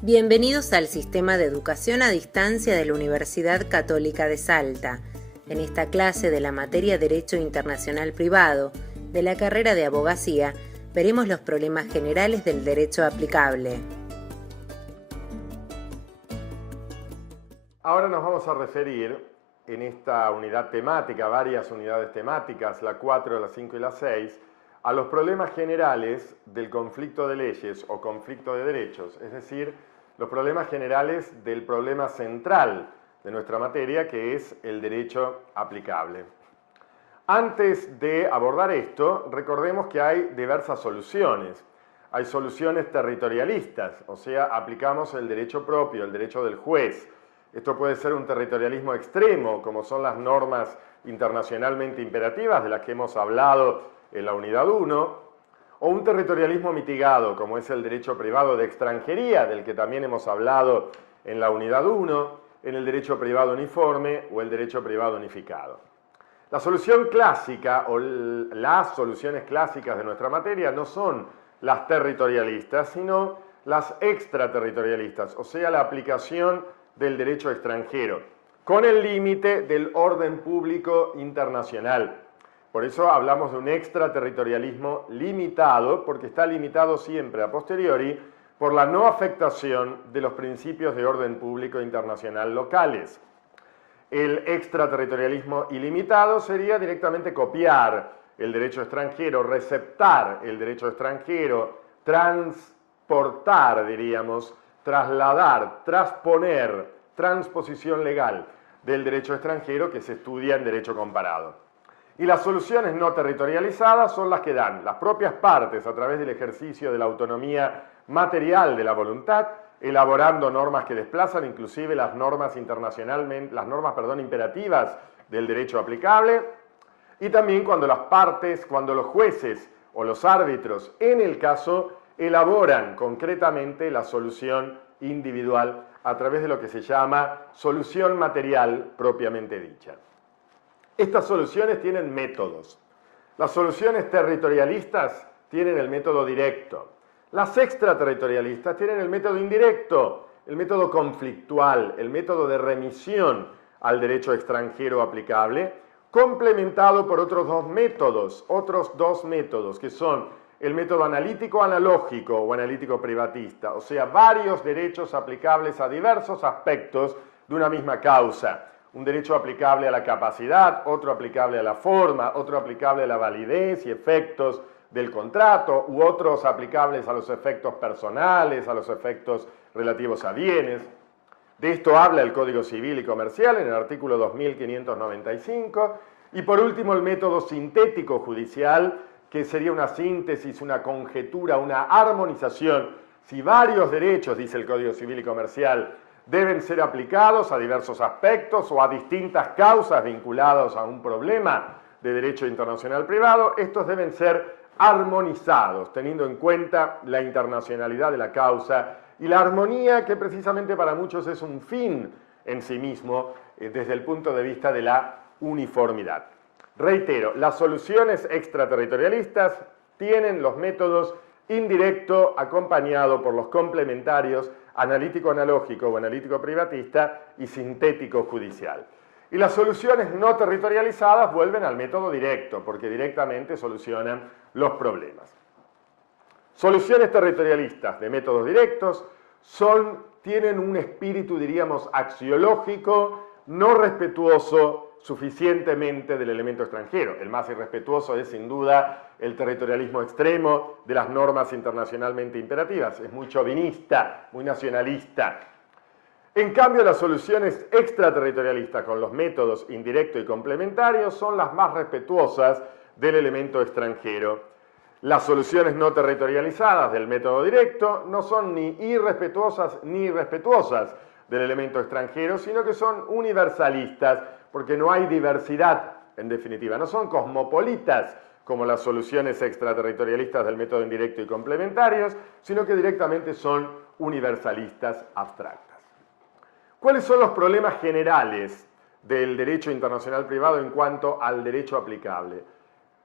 Bienvenidos al Sistema de Educación a Distancia de la Universidad Católica de Salta. En esta clase de la materia Derecho Internacional Privado de la carrera de Abogacía, veremos los problemas generales del derecho aplicable. Ahora nos vamos a referir en esta unidad temática, varias unidades temáticas, la 4, la 5 y la 6, a los problemas generales del conflicto de leyes o conflicto de derechos, es decir, los problemas generales del problema central de nuestra materia, que es el derecho aplicable. Antes de abordar esto, recordemos que hay diversas soluciones. Hay soluciones territorialistas, o sea, aplicamos el derecho propio, el derecho del juez. Esto puede ser un territorialismo extremo, como son las normas internacionalmente imperativas de las que hemos hablado en la unidad 1, o un territorialismo mitigado, como es el derecho privado de extranjería, del que también hemos hablado en la unidad 1, en el derecho privado uniforme o el derecho privado unificado. La solución clásica o las soluciones clásicas de nuestra materia no son las territorialistas, sino las extraterritorialistas, o sea, la aplicación del derecho extranjero, con el límite del orden público internacional. Por eso hablamos de un extraterritorialismo limitado, porque está limitado siempre a posteriori por la no afectación de los principios de orden público internacional locales. El extraterritorialismo ilimitado sería directamente copiar el derecho extranjero, receptar el derecho extranjero, transportar, diríamos, trasladar, transponer, transposición legal del derecho extranjero que se estudia en derecho comparado. Y las soluciones no territorializadas son las que dan las propias partes a través del ejercicio de la autonomía material de la voluntad, elaborando normas que desplazan inclusive las normas imperativas del derecho aplicable, y también cuando las partes, cuando los jueces o los árbitros, en el caso, elaboran concretamente la solución individual a través de lo que se llama solución material propiamente dicha. Estas soluciones tienen métodos. Las soluciones territorialistas tienen el método directo. Las extraterritorialistas tienen el método indirecto, el método conflictual, el método de remisión al derecho extranjero aplicable, complementado por otros dos métodos, que son el método analítico analógico o analítico privatista, o sea, varios derechos aplicables a diversos aspectos de una misma causa. Un derecho aplicable a la capacidad, otro aplicable a la forma, otro aplicable a la validez y efectos del contrato, u otros aplicables a los efectos personales, a los efectos relativos a bienes. De esto habla el Código Civil y Comercial en el artículo 2595. Y por último, el método sintético judicial, que sería una síntesis, una conjetura, una armonización. Si varios derechos, dice el Código Civil y Comercial, deben ser aplicados a diversos aspectos o a distintas causas vinculadas a un problema de derecho internacional privado, estos deben ser armonizados, teniendo en cuenta la internacionalidad de la causa y la armonía, que precisamente para muchos es un fin en sí mismo desde el punto de vista de la uniformidad. Reitero, las soluciones extraterritorialistas tienen los métodos indirecto acompañado por los complementarios analítico analógico o analítico privatista y sintético judicial. Y las soluciones no territorializadas vuelven al método directo, porque directamente solucionan los problemas. Soluciones territorialistas de métodos directos tienen un espíritu, diríamos, axiológico, no respetuoso suficientemente del elemento extranjero. El más irrespetuoso es, sin duda, el territorialismo extremo de las normas internacionalmente imperativas. Es muy chauvinista, muy nacionalista. En cambio, las soluciones extraterritorialistas con los métodos indirecto y complementarios son las más respetuosas del elemento extranjero. Las soluciones no territorializadas del método directo no son ni irrespetuosas ni irrespetuosas, del elemento extranjero, sino que son universalistas, porque no hay diversidad, en definitiva, no son cosmopolitas como las soluciones extraterritorialistas del método indirecto y complementarios, sino que directamente son universalistas abstractas. ¿Cuáles son los problemas generales del derecho internacional privado en cuanto al derecho aplicable?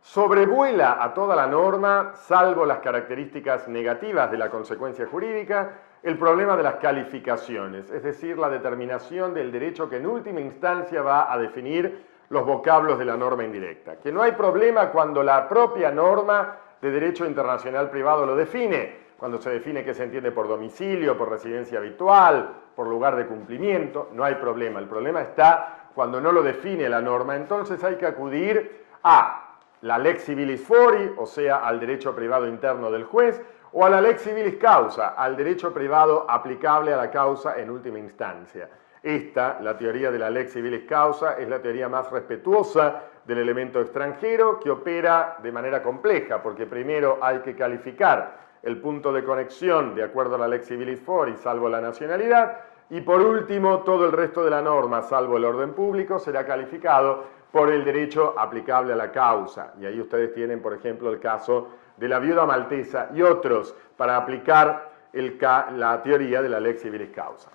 Sobrevuela a toda la norma, salvo las características negativas de la consecuencia jurídica, el problema de las calificaciones, es decir, la determinación del derecho que en última instancia va a definir los vocablos de la norma indirecta. Que no hay problema cuando la propia norma de derecho internacional privado lo define, cuando se define qué se entiende por domicilio, por residencia habitual, por lugar de cumplimiento, no hay problema. El problema está cuando no lo define la norma, entonces hay que acudir a la lex civilis fori, o sea, al derecho privado interno del juez, o a la lex civilis causa, al derecho privado aplicable a la causa en última instancia. Esta, la teoría de la lex civilis causa, es la teoría más respetuosa del elemento extranjero, que opera de manera compleja, porque primero hay que calificar el punto de conexión de acuerdo a la lex civilis fori, salvo la nacionalidad, y por último, todo el resto de la norma, salvo el orden público, será calificado por el derecho aplicable a la causa. Y ahí ustedes tienen, por ejemplo, el caso de la viuda maltesa y otros para aplicar la teoría de la lex civilis causa.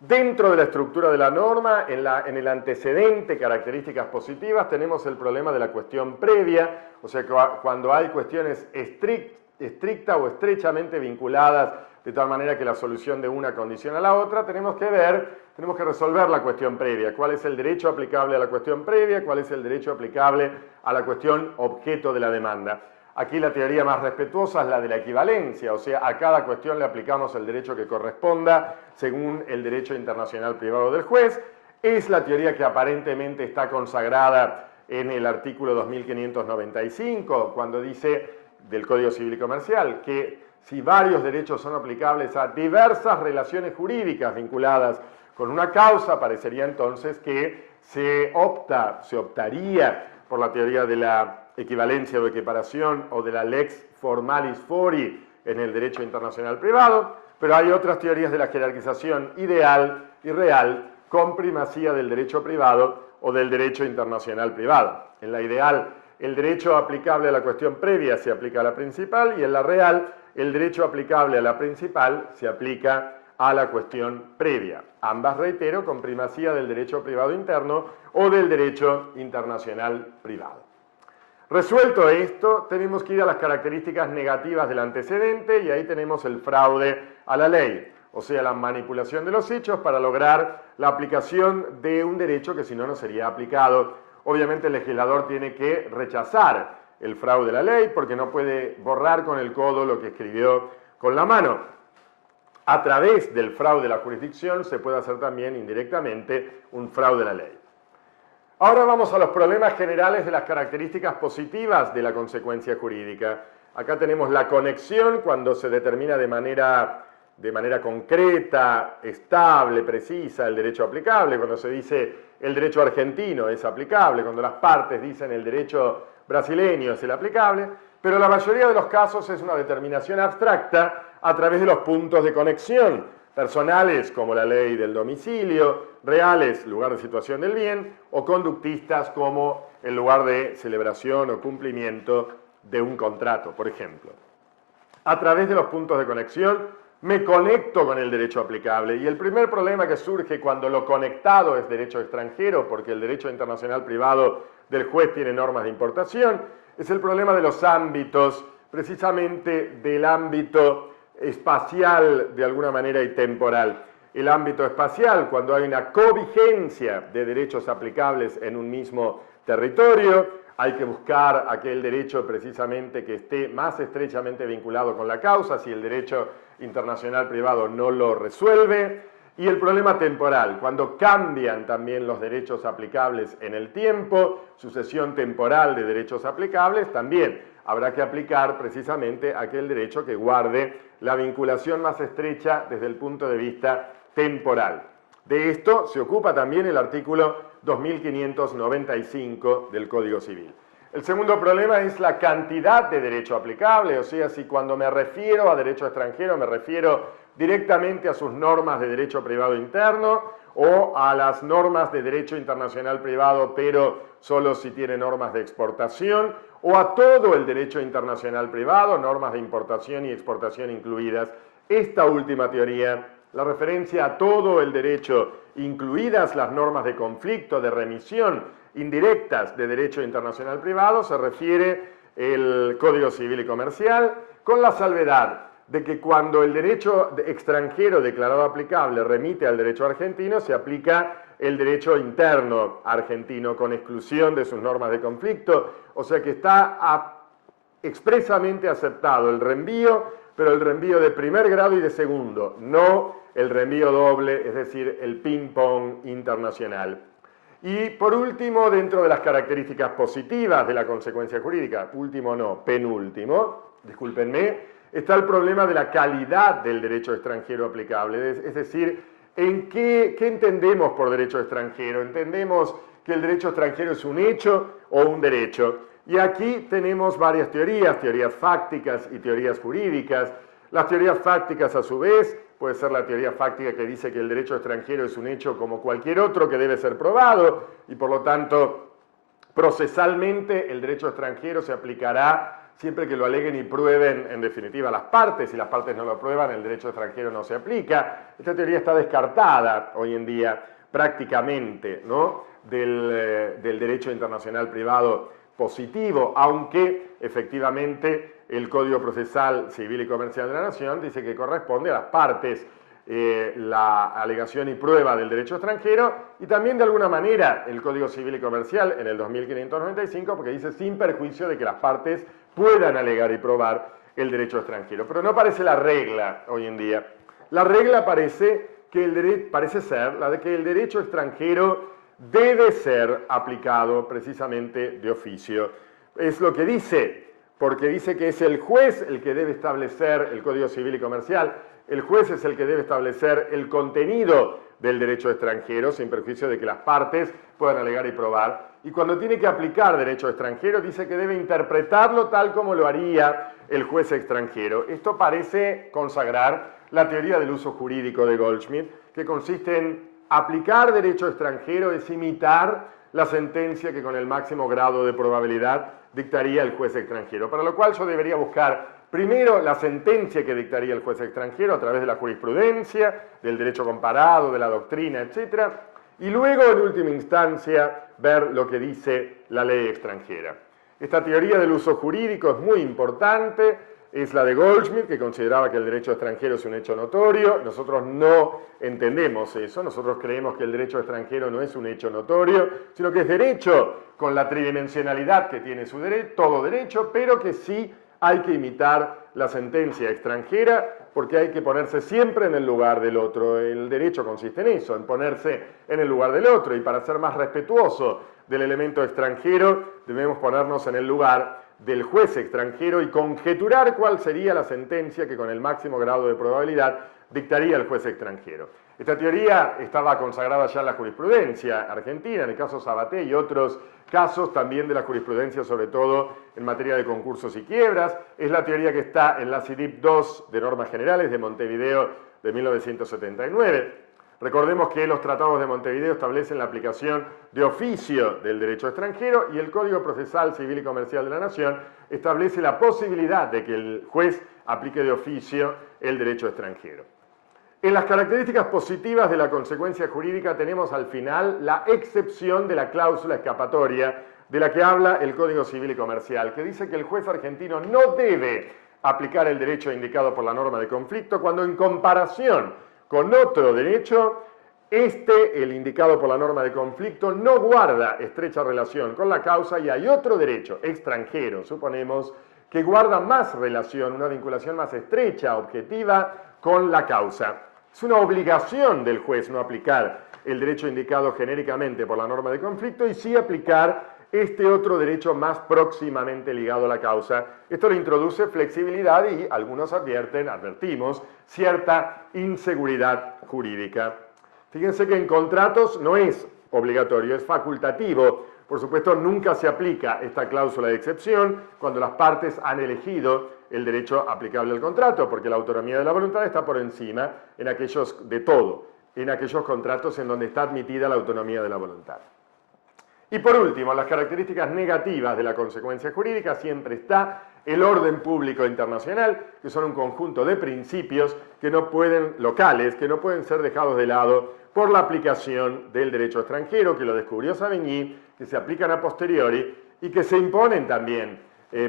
Dentro de la estructura de la norma, en el antecedente, características positivas, tenemos el problema de la cuestión previa, o sea, cuando hay cuestiones estrictas o estrechamente vinculadas, de tal manera que la solución de una condiciona a la otra, tenemos que resolver la cuestión previa. ¿Cuál es el derecho aplicable a la cuestión previa? ¿Cuál es el derecho aplicable a la cuestión objeto de la demanda? Aquí la teoría más respetuosa es la de la equivalencia, o sea, a cada cuestión le aplicamos el derecho que corresponda según el derecho internacional privado del juez. Es la teoría que aparentemente está consagrada en el artículo 2595, cuando dice del Código Civil y Comercial que si varios derechos son aplicables a diversas relaciones jurídicas vinculadas con una causa, parecería entonces que se optaría por la teoría de la equivalencia o equiparación o de la lex formalis fori en el derecho internacional privado, pero hay otras teorías de la jerarquización ideal y real con primacía del derecho privado o del derecho internacional privado. En la ideal, el derecho aplicable a la cuestión previa se aplica a la principal y en la real, el derecho aplicable a la principal se aplica a la cuestión previa. Ambas, reitero, con primacía del derecho privado interno o del derecho internacional privado. Resuelto esto, tenemos que ir a las características negativas del antecedente y ahí tenemos el fraude a la ley, o sea, la manipulación de los hechos para lograr la aplicación de un derecho que si no, no sería aplicado. Obviamente el legislador tiene que rechazar el fraude a la ley porque no puede borrar con el codo lo que escribió con la mano. A través del fraude a la jurisdicción se puede hacer también indirectamente un fraude a la ley. Ahora vamos a los problemas generales de las características positivas de la consecuencia jurídica. Acá tenemos la conexión cuando se determina de manera concreta, estable, precisa el derecho aplicable, cuando se dice el derecho argentino es aplicable, cuando las partes dicen el derecho brasileño es el aplicable, pero la mayoría de los casos es una determinación abstracta a través de los puntos de conexión, personales como la ley del domicilio, reales, lugar de situación del bien, o conductistas como el lugar de celebración o cumplimiento de un contrato, por ejemplo. A través de los puntos de conexión me conecto con el derecho aplicable y el primer problema que surge cuando lo conectado es derecho extranjero, porque el derecho internacional privado del juez tiene normas de importación, es el problema de los ámbitos, precisamente del ámbito espacial de alguna manera y temporal. El ámbito espacial, cuando hay una covigencia de derechos aplicables en un mismo territorio, hay que buscar aquel derecho precisamente que esté más estrechamente vinculado con la causa, si el derecho internacional privado no lo resuelve. Y el problema temporal, cuando cambian también los derechos aplicables en el tiempo, sucesión temporal de derechos aplicables, también habrá que aplicar precisamente aquel derecho que guarde la vinculación más estrecha desde el punto de vista temporal. De esto se ocupa también el artículo 2595 del Código Civil. El segundo problema es la cantidad de derecho aplicable, o sea, si cuando me refiero a derecho extranjero me refiero directamente a sus normas de derecho privado interno o a las normas de derecho internacional privado, pero solo si tiene normas de exportación, o a todo el derecho internacional privado, normas de importación y exportación incluidas. Esta última teoría, la referencia a todo el derecho, incluidas las normas de conflicto, de remisión indirectas de derecho internacional privado, se refiere el Código Civil y Comercial, con la salvedad de que cuando el derecho extranjero declarado aplicable remite al derecho argentino, se aplica el derecho interno argentino con exclusión de sus normas de conflicto, o sea que está expresamente aceptado el reenvío, pero el reenvío de primer grado y de segundo, no el reenvío doble, es decir, el ping-pong internacional. Y por último, dentro de las características positivas de la consecuencia jurídica, último no, penúltimo, discúlpenme, está el problema de la calidad del derecho extranjero aplicable, es decir, ¿en qué entendemos por derecho extranjero? Entendemos que el derecho extranjero es un hecho o un derecho. Y aquí tenemos varias teorías fácticas y teorías jurídicas. Las teorías fácticas, a su vez, puede ser la teoría fáctica que dice que el derecho extranjero es un hecho como cualquier otro que debe ser probado y por lo tanto procesalmente el derecho extranjero se aplicará siempre que lo aleguen y prueben en definitiva las partes. Si las partes no lo prueban, el derecho extranjero no se aplica. Esta teoría está descartada hoy en día prácticamente, ¿no?, del derecho internacional privado positivo, aunque efectivamente el Código Procesal Civil y Comercial de la Nación dice que corresponde a las partes la alegación y prueba del derecho extranjero, y también de alguna manera el Código Civil y Comercial en el 2595, porque dice sin perjuicio de que las partes puedan alegar y probar el derecho extranjero. Pero no parece la regla hoy en día. La regla parece ser la de que el derecho extranjero debe ser aplicado precisamente de oficio. Es lo que dice, porque dice que es el juez el que debe establecer el Código Civil y Comercial. El juez es el que debe establecer el contenido del derecho extranjero, sin perjuicio de que las partes puedan alegar y probar. Y cuando tiene que aplicar derecho extranjero, dice que debe interpretarlo tal como lo haría el juez extranjero. Esto parece consagrar la teoría del uso jurídico de Goldschmidt, que consiste en aplicar derecho extranjero es imitar la sentencia que con el máximo grado de probabilidad dictaría el juez extranjero, para lo cual yo debería buscar primero la sentencia que dictaría el juez extranjero a través de la jurisprudencia, del derecho comparado, de la doctrina, etc. Y luego, en última instancia, ver lo que dice la ley extranjera. Esta teoría del uso jurídico es muy importante, es la de Goldschmidt, que consideraba que el derecho extranjero es un hecho notorio. Nosotros no entendemos eso, nosotros creemos que el derecho extranjero no es un hecho notorio, sino que es derecho con la tridimensionalidad que tiene todo derecho, pero que sí hay que imitar la sentencia extranjera porque hay que ponerse siempre en el lugar del otro. El derecho consiste en eso, en ponerse en el lugar del otro, y para ser más respetuoso del elemento extranjero debemos ponernos en el lugar del juez extranjero y conjeturar cuál sería la sentencia que con el máximo grado de probabilidad dictaría el juez extranjero. Esta teoría estaba consagrada ya en la jurisprudencia argentina, en el caso Sabaté y otros casos también de la jurisprudencia, sobre todo en materia de concursos y quiebras. Es la teoría que está en la CIDIP 2 de normas generales de Montevideo de 1979. Recordemos que los tratados de Montevideo establecen la aplicación de oficio del derecho extranjero y el Código Procesal Civil y Comercial de la Nación establece la posibilidad de que el juez aplique de oficio el derecho extranjero. En las características positivas de la consecuencia jurídica tenemos al final la excepción de la cláusula escapatoria de la que habla el Código Civil y Comercial, que dice que el juez argentino no debe aplicar el derecho indicado por la norma de conflicto cuando en comparación con otro derecho, el indicado por la norma de conflicto, no guarda estrecha relación con la causa y hay otro derecho extranjero, suponemos, que guarda más relación, una vinculación más estrecha, objetiva, con la causa. Es una obligación del juez no aplicar el derecho indicado genéricamente por la norma de conflicto y sí aplicar este otro derecho más próximamente ligado a la causa. Esto le introduce flexibilidad y algunos advertimos, cierta inseguridad jurídica. Fíjense que en contratos no es obligatorio, es facultativo. Por supuesto, nunca se aplica esta cláusula de excepción cuando las partes han elegido el derecho aplicable al contrato, porque la autonomía de la voluntad está por encima en aquellos contratos en donde está admitida la autonomía de la voluntad. Y por último, las características negativas de la consecuencia jurídica siempre está el orden público internacional, que son un conjunto de principios locales que no pueden ser dejados de lado por la aplicación del derecho extranjero, que lo descubrió Savigny, que se aplican a posteriori y que se imponen también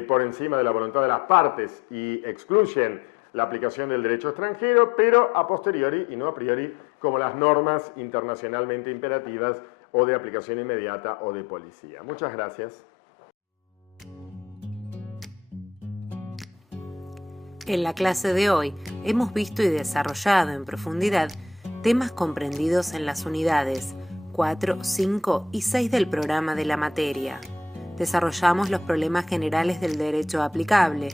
por encima de la voluntad de las partes y excluyen la aplicación del derecho extranjero, pero a posteriori y no a priori, como las normas internacionalmente imperativas o de aplicación inmediata o de policía. Muchas gracias. En la clase de hoy hemos visto y desarrollado en profundidad temas comprendidos en las unidades 4, 5 y 6 del programa de la materia. Desarrollamos los problemas generales del derecho aplicable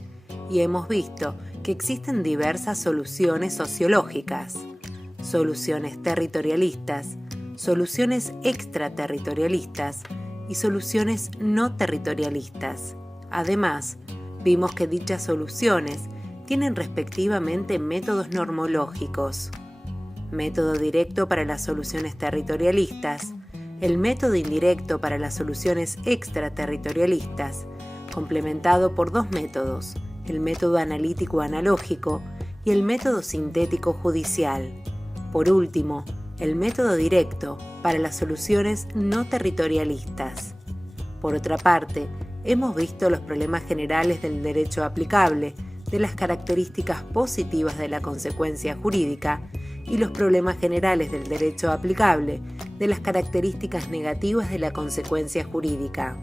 y hemos visto que existen diversas soluciones sociológicas, soluciones territorialistas, soluciones extraterritorialistas y soluciones no territorialistas. Además, vimos que dichas soluciones tienen respectivamente métodos normológicos: método directo para las soluciones territorialistas, el método indirecto para las soluciones extraterritorialistas, complementado por dos métodos, el método analítico analógico y el método sintético judicial. Por último, el método directo para las soluciones no territorialistas. Por otra parte, hemos visto los problemas generales del derecho aplicable, de las características positivas de la consecuencia jurídica y los problemas generales del derecho aplicable, de las características negativas de la consecuencia jurídica.